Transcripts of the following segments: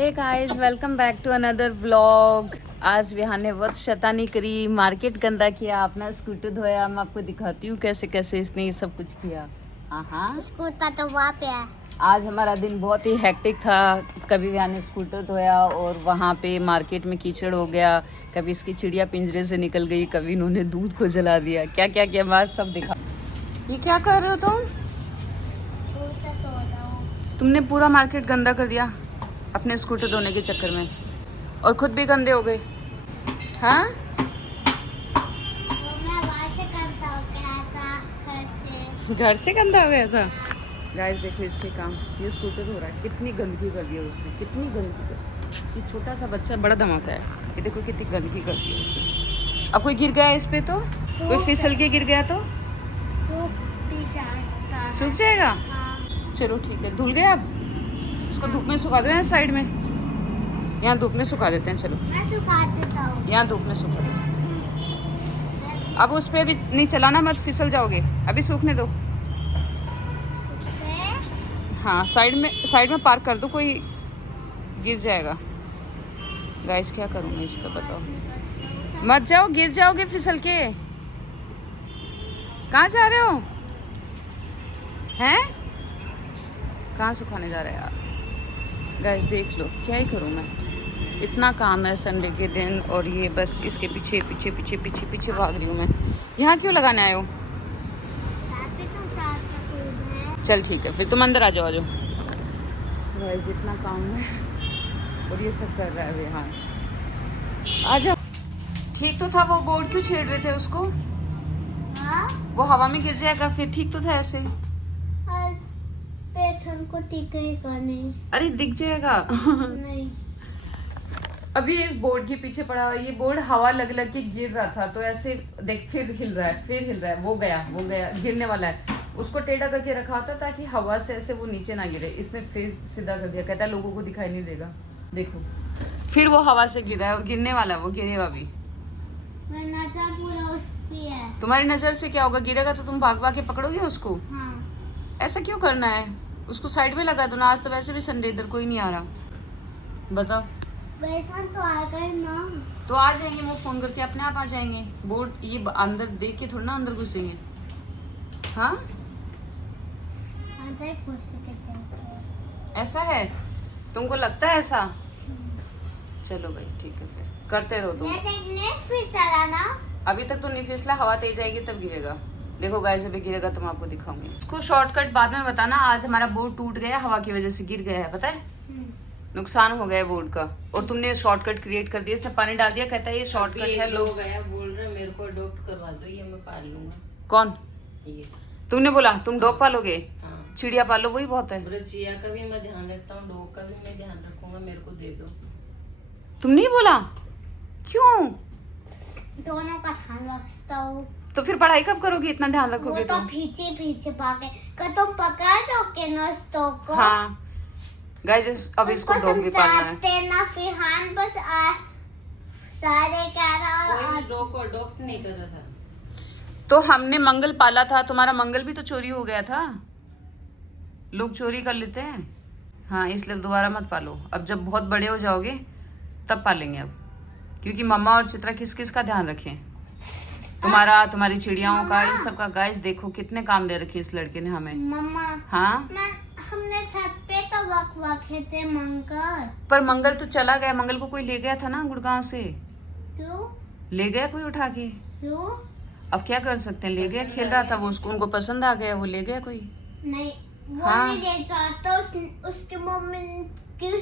Hey guys, welcome back to another vlog. आज विहान ने बहुत शैतानी करी, मार्केट गंदा किया, अपना स्कूटर धोया। मैं आपको दिखाती हूँ कैसे कैसे इसने ये सब कुछ किया। हाँ, स्कूटर तो वहाँ पे है। आज हमारा दिन बहुत ही हेक्टिक था। कभी विहान ने स्कूटर धोया और वहाँ पे मार्केट में कीचड़ हो गया। कभी इसकी चिड़िया पिंजरे से निकल गई, कभी इन्होंने दूध को जला दिया। क्या क्या किया मैं आज सब दिखा। ये क्या कर रहे हो तुम? स्कूटर धो रहा हूँ। तुमने पूरा मार्केट गंदा कर दिया अपने स्कूटर धोने के चक्कर में, और खुद भी गंदे हो गए। हाँ, वो मैं वहाँ से करता हूँ क्या था घर से गंदा हो गया था। गाइस देखो इसके काम, ये स्कूटर धो रहा है। कितनी गंदगी कर दी है उसने, कितनी गंदगी कर। ये छोटा सा बच्चा बड़ा धमाका है। ये देखो कितनी गंदगी कर दी है उसने। अब कोई गिर गया इस पे तो, कोई फिसल के गिर गया तो सूख जाएगा। हाँ। चलो ठीक है, धुल गया। अब उसको धूप में सुखा दो, यहाँ साइड में, यहाँ धूप में सुखा देते हैं। चलो मैं सुखा देता हूँ। यहाँ धूप में सुखा दो। अब उस पर भी नहीं चलाना, मत फिसल जाओगे। अभी सूखने दो। हाँ, साइड में पार्क कर दो, कोई गिर जाएगा। गाइस क्या करूँ मैं इसका, बताओ। मत जाओ, गिर जाओगे फिसल के। कहाँ जा रहे हो? हैं? कहाँ सुखाने जा रहे हैं यार? गाइस देख लो, क्या ही करूँ मैं। इतना काम है संडे के दिन, और ये बस इसके पीछे पीछे पीछे पीछे पीछे भाग रही हूँ मैं। यहाँ क्यों लगाने आए हो? चल ठीक है, फिर तुम अंदर आ जाओ, आ जाओ। गाइस इतना काम है और ये सब कर रहा है यहाँ। आ जाओ। ठीक तो था वो, बोर्ड क्यों छेड़ रहे थे उसको? हाँ? वो हवा में गिर जाएगा, फिर ठीक तो था ऐसे। पेशेंट को टिकेगा नहीं। अरे दिख जाएगा। नहीं। अभी इस बोर्ड के पीछे पड़ा हुआ, ये बोर्ड हवा लग लग के गिर रहा था, तो ऐसे देख, फिर हिल रहा है, फिर हिल रहा है। वो गया, गिरने वाला है। उसको टेढ़ा करके रखा था ताकि हवा से ऐसे वो नीचे ना गिरे। इसने फिर सीधा कर दिया, कहता है लोगों को दिखाई नहीं देगा। देखो फिर वो हवा से गिरा है और गिरने वाला है, वो गिरेगा भी। मैं नजर पूरा उस पे है। तुम्हारी नजर से क्या होगा? गिरेगा तो तुम भाग भाग के पकड़ोगे उसको। हाँ। ऐसा क्यों करना है? उसको साइड में लगा दो ना। आज तो वैसे भी संडे, इधर कोई नहीं आ रहा। बताओ। पेशेंट तो आ गए ना। तो आ जाएंगे, वो फोन करके अपने आप आ जाएंगे। बोर्ड ये अंदर देख के थोड़ा ना अंदर घुसेंगे। हाँ, अंदर घुस सकते हैं। ऐसा है? तुमको लगता है ऐसा? चलो भाई ठीक है, फिर करते रहो तुम। नहीं फिसला ना। अभी तक तो नहीं फिसला, हवा तेज आएगी तब गिरेगा। देखो गाइस, अभी गिरेगा तो मैं आपको दिखाऊंगी। इसको शॉर्टकट बाद में बताना। आज हमारा बोर्ड टूट गया, हवा की वजह से गिर गया है, पता है? नुकसान हो गया है बोर्ड का, और तुमने शॉर्टकट क्रिएट कर दिया। इसने पानी डाल दिया, कहता है ये शॉर्टकट है। लोग गया बोल रहे मेरे को अडॉप्ट करवा दो, ये मैं पाल लूंगा। कौन? ये तुमने बोला तुम डॉग पालोगे? हाँ, चिड़िया पालो, वही बहुत है। ब्रचिया का भी मैं ध्यान रखता हूँ, डॉग का भी मैं ध्यान रखूंगा, मेरे को दे दो। तुम नहीं बोला क्यों? दोनों का ध्यान रखता हूँ। तो फिर पढ़ाई कब करोगी? इतना ध्यान वो रखोगे तो तो। पीछे पीछे भागे। कब तुम पकड़ दोगे ना उसको को? हाँ गाइस, अब इसको डॉग भी पालना है। समझाते ना फिर हान बस सारे कह रहा कोई डॉग को अडॉप्ट नहीं कर रहा था। तो हमने मंगल पाला था, तुम्हारा मंगल भी तो चोरी हो गया था। लोग चोरी कर लेते हैं। हाँ, इसलिए दोबारा मत पालो। अब जब बहुत बड़े हो जाओगे तब पालेंगे अब, क्योंकि मम्मा और चित्रा किस किस का ध्यान रखें? तुम्हारा, तुम्हारी चिड़ियाओं का, इन सब का। गाइस देखो कितने काम दे रखे इस लड़के ने हमें। मम्मा। हाँ, हमने छत पे तो वक रखे थे मंगल। पर मंगल तो चला गया। मंगल को कोई ले गया था ना गुड़गांव से। क्यों? ले गया कोई उठा के। क्यों? अब क्या कर सकते हैं, ले गया। खेल रहा था वो, उसको उनको पसंद आ गया, वो ले गया कोई। नहीं, वो हाँ। नहीं दे सकता। उसकी मम्मी की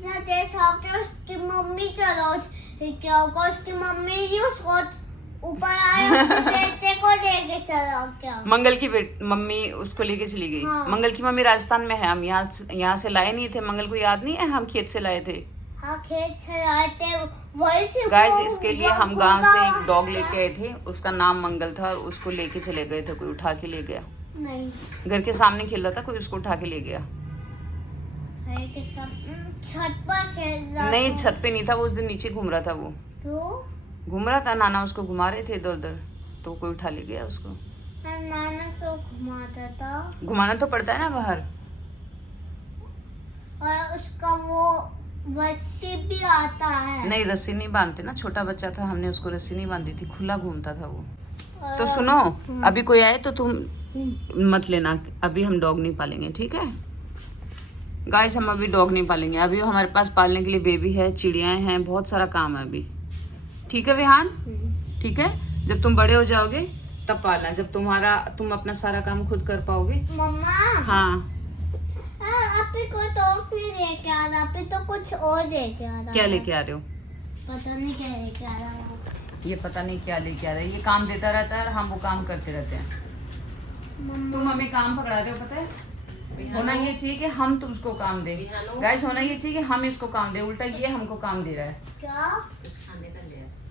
ना दे सकते। उसकी मम्मी चलो क्या होगा? उसकी मम्मी ही उसको ऊपर आए बेटे को लेके चलो क्या? मंगल की मम्मी उसको लेके चली गई। हाँ। मंगल की मम्मी राजस्थान में है। हम यहाँ से लाए नहीं थे मंगल को, याद नहीं है? हम खेत से लाए थे। हाँ, खेत चलाए थे वही से। गाइस इसके लिए हम गांव से एक डॉग लेके आए थे, उसका नाम मंगल था, और उसको लेके चले गए थे। कोई उठा के ले गया। नहीं, घर के सामने खेल रहा था, कोई उसको उठा के ले गया। के सब छत पर खेल रहा नहीं, था। छत पे नहीं था वो, उस दिन नीचे घूम रहा था वो। क्यों? घूम रहा था, नाना उसको घुमा रहे थे इधर उधर, तो कोई उठा ले गया उसको। नाना क्यों घुमाता था? घुमाना तो पड़ता है ना बाहर। और उसका वो रस्सी भी आता है। नहीं रस्सी नहीं बांधते ना, छोटा बच्चा था, हमने उसको रस्सी नहीं बांधी थी, खुला घूमता था वो। तो सुनो, अभी कोई आए तो तुम मत लेना, अभी हम डॉग नहीं पालेंगे, ठीक है गाइस? हम अभी डॉग नहीं पालेंगे, अभी हमारे पास पालने के लिए बेबी है, चिड़ियाएं हैं, बहुत सारा काम है अभी, ठीक है विहान? ठीक है, जब तुम बड़े हो जाओगे तब पालना, जब तुम अपना सारा काम खुद कर पाओगे। मम्मा हाँ अभी को टॉक नहीं लेके आ रहा, अभी तो कुछ और लेके आ रहा। क्या लेके आ रहे हो? पता नहीं क्या लेके आ रहा है। ये पता नहीं क्या लेके आ रहा है, ये काम देता रहता है और हम वो काम करते रहते हैं। तुम हमें काम पकड़ा रहे हो, पता है? होना ये चाहिए कि हम तुमको काम दें गाइस, होना ये चाहिए कि हम इसको काम दें, उल्टा ये हमको काम दे रहा है।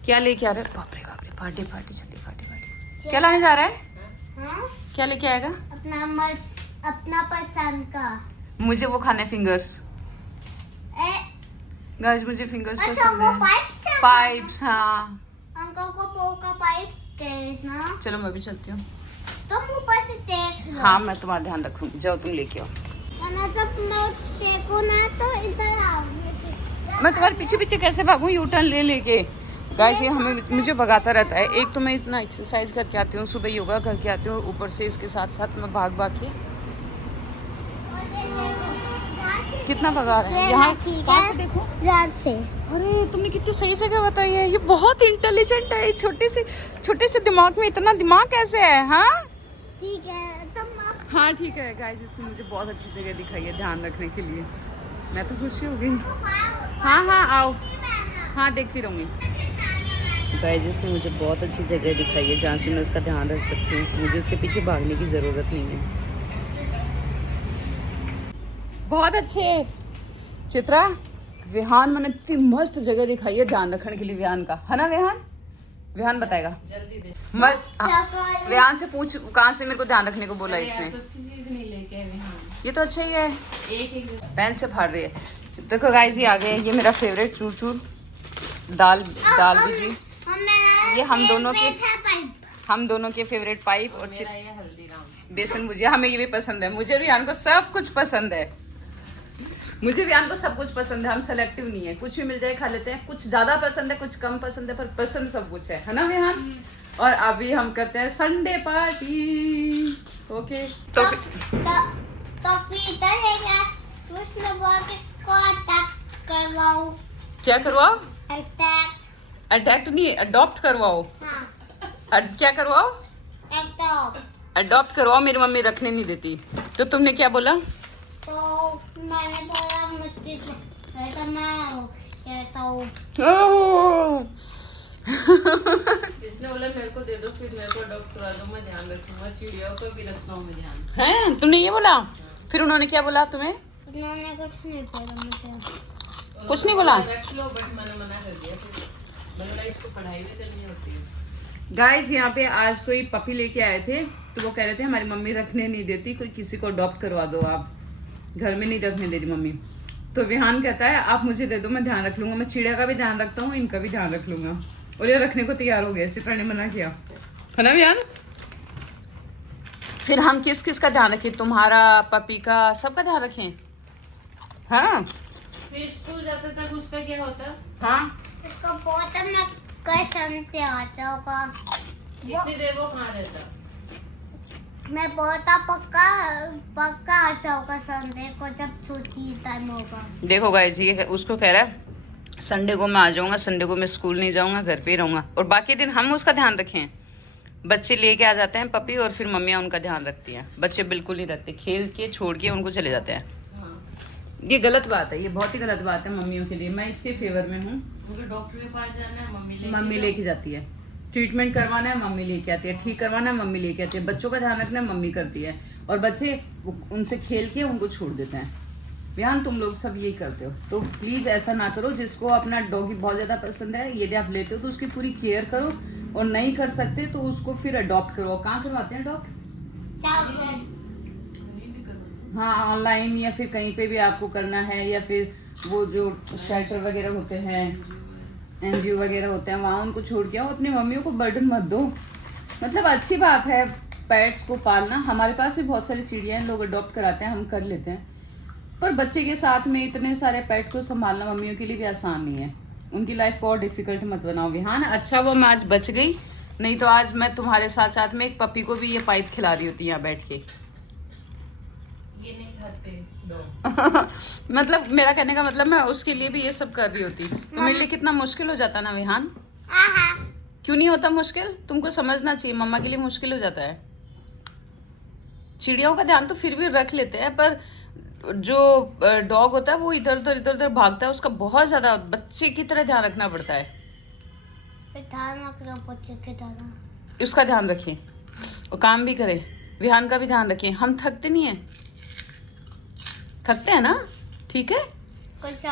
क्या लेके आ रहा है? बाप रे बाप रे, पार्टी पार्टी चली, पार्टी। क्या लाने जा रहा है? हाँ? क्या लेके आएगा? अपना पसंद का। मुझे वो खाने फिंगर्स ए, गाइस, मुझे फिंगर्स अच्छा पसंद वो है। पाइप्स, हाँ। अंकल को पो का पाइप देना। चलो मैं भी चलती हूँ। तुम ऊपर से देख लो। हाँ मैं तुम्हारा ध्यान रखूंगी, जाओ तुम लेके आओ। वरना जब मैं देखो ना तो इधर आओगे। मैं तुम्हारे पीछे पीछे कैसे भागूं यू टर्न ले लेके? गाइस ये हमें मुझे भगाता रहता है। एक तो मैं इतना एक्सरसाइज करके आती हूँ, सुबह योगा करके आती हूँ, ऊपर से इसके साथ साथ मैं भाग भाग के कितना भगा रहा है। यहाँ पास से देखो, रात से। अरे तुमने कितनी सही जगह बताई है, ये बहुत इंटेलिजेंट है, छोटे से दिमाग में इतना दिमाग कैसे है? हाँ ठीक है तुम हाँ ठीक है गाइस, इसने मुझे बहुत अच्छी जगह दिखाई है ध्यान रखने के लिए, मैं तो खुशी हो गई। हाँ हाँ आओ, हाँ देखती रहूँगी। गाइस इसने मुझे बहुत अच्छी जगह दिखाई है जहाँ से मैं उसका ध्यान रख सकती हूँ, मुझे उसके पीछे भागने की ज़रूरत नहीं है। बहुत अच्छे चित्रा, विहान मैंने इतनी मस्त जगह दिखाई है ध्यान रखने के लिए विहान का, है ना विहान? विहान बताएगा जल्दी दे। विहान से पूछ कहाँ से मेरे को ध्यान रखने को बोला इसने। तो अच्छी चीज नहीं लेके आए विहान। ये तो अच्छा ही है, एक पेन से फाड़ रही है। देखो गाइस ये आ गए, ये मेरा फेवरेट चूर चूर दाल भुजी, ये हम दोनों के फेवरेट पाइप और मेरा ये हल्दीराम। बेसन भुजिया, हमें ये भी पसंद है। मुझे विहान को सब कुछ पसंद है, मुझे विहान को सब कुछ पसंद है, हम सेलेक्टिव नहीं है, कुछ भी मिल जाए खा लेते हैं, कुछ ज्यादा पसंद है कुछ कम पसंद है, पर पसंद सब कुछ है ना विहान? और अभी हम करते हैं संडे पार्टी। ओके तो करवाओ। क्या करवाओ? अटैक। अटैक नहीं, अडॉप्ट करवाओ। हाँ क्या करवाओ? अडॉप्ट करवाओ, मेरी मम्मी रखने नहीं देती। तो तुमने क्या बोला? तो मैंने बोला मुझे तो मैं कहता हूँ। इसने बोला मेरे को दे दो, फिर मेरे को अडॉप्ट करा दो, मैं ध्यान रखूंगा, चिड़ियों को भी रखता हूँ मैं ध्यान। हैं तुमने ये बोला? फिर उन्होंने क्या बोला तुम्हें? उन्होंने कुछ नहीं बोला मुझे। कुछ नहीं बोला? रख लो, बट मैंने मना कर दिया, फिर मैंने बोला इसको पढ़ाई भी करनी होती है। गाइस यहाँ पे आज कोई पपी लेके आए थे, तो वो कह रहे थे हमारी मम्मी रखने नहीं देती, कोई किसी को अडॉप्ट करवा दो, आप घर में नहीं रखने दे रही मम्मी। तो विहान कहता है आप मुझे दे दो, मैं ध्यान रख लूंगा, मैं चिड़िया का भी ध्यान रखता हूँ, इनका भी ध्यान रख लूंगा। और ये रखने को तैयार हो गया, चित्रा ने मना किया, है ना विहान? फिर हम किस किस का ध्यान रखें? तुम्हारा, पपी का, सबका ध्यान रखें? हाँ फिर स्कूल जाते तक उसका क्या होता? हाँ इसको बहुत मैं कैसे से आता होगा। कितनी देर वो कहाँ रहता? मैं बहुत पक्का आता होगा संडे को जब छुट्टी टाइम होगा। देखो गाइस ये उसको कह रहा है संडे को मैं आ जाऊंगा, संडे को मैं स्कूल नहीं जाऊंगा, घर पे ही रहूंगा, और बाकी दिन हम उसका ध्यान रखें। बच्चे लेके आ जाते हैं पपी और फिर मम्मियाँ उनका ध्यान रखती हैं, बच्चे बिल्कुल नहीं रखते, खेल के छोड़ के उनको चले जाते हैं। ये गलत बात है, ये बहुत ही गलत बात है मम्मियों के लिए, मैं इसके फेवर में हूँ। मुझे डॉक्टर के पास जाना है, मम्मी लेके जाती है, ट्रीटमेंट करवाना है मम्मी लेके आती है, ठीक करवाना है मम्मी लेके आती है, बच्चों का ध्यान रखना है मम्मी करती है, और बच्चे उनसे खेल के उनको छोड़ देते हैं। विहान तुम लोग सब यही करते हो, तो प्लीज ऐसा ना करो। जिसको अपना डॉगी बहुत ज्यादा पसंद है, यदि आप लेते हो तो उसकी पूरी केयर करो, और नहीं कर सकते तो उसको फिर अडॉप्ट करो। कहाँ करवाते हैं अडॉप्ट? हाँ ऑनलाइन, या फिर कहीं पे भी आपको करना है, या फिर वो जो शेल्टर वगैरह होते हैं, NGO वगैरह होते हैं, वहाँ उनको छोड़ के आओ। अपनी मम्मियों को बर्डन मत दो, मतलब अच्छी बात है पेट्स को पालना। हमारे पास भी बहुत सारी चिड़िया हैं, लोग अडॉप्ट कराते हैं, हम कर लेते हैं, पर बच्चे के साथ में इतने सारे पेट को संभालना मम्मियों के लिए भी आसान नहीं है। उनकी लाइफ को और डिफिकल्ट मत बनाओ विहान। अच्छा वो मैं आज बच गई, नहीं तो आज मैं तुम्हारे साथ साथ में एक पपी को भी ये पाइप खिला रही होती यहाँ बैठ के। ये नहीं खाते डॉग। मतलब मेरा कहने का मतलब मैं उसके लिए भी ये सब कर रही होती तो मेरे लिए कितना मुश्किल हो जाता ना विहान। क्यों नहीं होता मुश्किल? तुमको समझना चाहिए, मम्मा के लिए मुश्किल हो जाता है। चिड़ियों का ध्यान तो फिर भी रख लेते हैं, पर जो डॉग होता है वो इधर उधर भागता है, उसका बहुत ज्यादा बच्चे की तरह ध्यान रखना पड़ता है। ध्यान रख रहा बच्चे के तरह। उसका ध्यान रखें और काम भी करें, विहान का भी ध्यान रखें। हम थकते नहीं है, थकते हैं ना, ठीक है।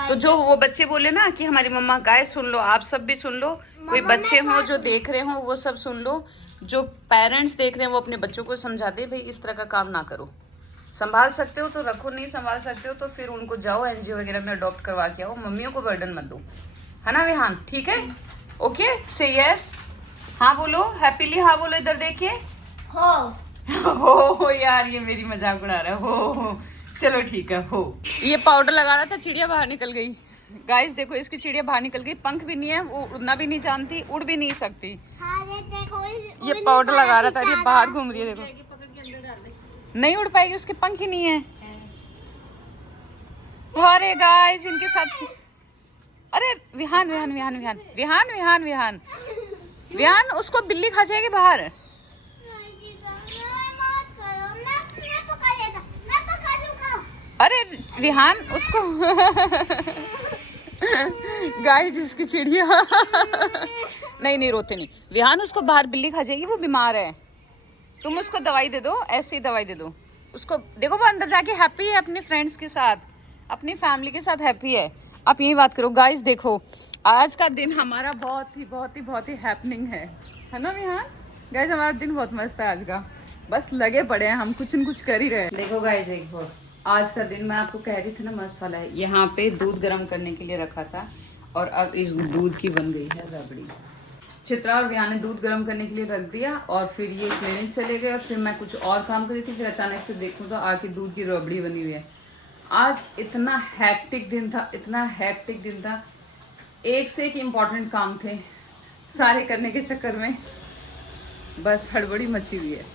तो जो वो बच्चे बोले ना कि हमारी मम्मा गाय सुन लो, आप सब भी सुन लो, कोई बच्चे हो जो देख रहे हो वो सब सुन लो। जो पेरेंट्स देख रहे हैं वो अपने बच्चों को समझाते भाई इस तरह का काम ना करो। संभाल सकते हो तो रखो, नहीं संभाल सकते हो तो फिर उनको जाओ एनजीओ वगैरह में अडॉप्ट करवा के आओ। मम्मियों को बर्डन मत दो, है ना विहान, ठीक है। ओके से यस, हाँ बोलो हैप्पीली, हाँ बोलो इधर देखिए। हो यार ये मेरी मजाक उड़ा रहा है। हो चलो ठीक है। हो ये पाउडर लगा रहा था, चिड़िया बाहर निकल गई। गाइस देखो इसकी चिड़िया बाहर निकल गई, पंख भी नहीं है, वो उड़ना भी नहीं जानती, उड़ भी नहीं सकती। ये पाउडर लगा रहा था, ये बाहर घूम रही है देखो। नहीं उड़ पाएगी, उसके पंख ही नहीं है। अरे गाइस इनके साथ, अरे विहान विहान विहान विहान विहान विहान विहान विहान उसको बिल्ली खा जाएगी बाहर। अरे विहान उसको गाइस इसकी चिड़िया नहीं रोते नहीं विहान, उसको बाहर बिल्ली खा जाएगी, वो बीमार है। तुम उसको दवाई दे दो, ऐसे ही दवाई दे दो उसको। देखो वो अंदर जाके हैप्पी है अपने फ्रेंड्स के साथ, अपनी फैमिली के साथ हैप्पी है। आप यही बात करो। गाइस देखो आज का दिन हमारा बहुत ही हैपनिंग है ना विहान। गाइस हमारा दिन बहुत मस्त है आज का, बस लगे पड़े हैं हम, कुछ न कुछ कर ही रहे हैं। देखो गाइस एक और आज का दिन मैं आपको कह रही थी ना मस्त वाला है। यहाँ पे दूध गर्म करने के लिए रखा था और अब इस दूध की बन गई है रबड़ी। चित्रा और विहान ने दूध गर्म करने के लिए रख दिया और फिर ये क्लिनिक चले गए और फिर मैं कुछ और काम कर रही थी, फिर अचानक से देखूँ तो आके दूध की रबड़ी बनी हुई है। आज इतना हैक्टिक दिन था, इतना हैक्टिक दिन था, एक से एक इम्पॉर्टेंट काम थे, सारे करने के चक्कर में बस हड़बड़ी मची हुई है।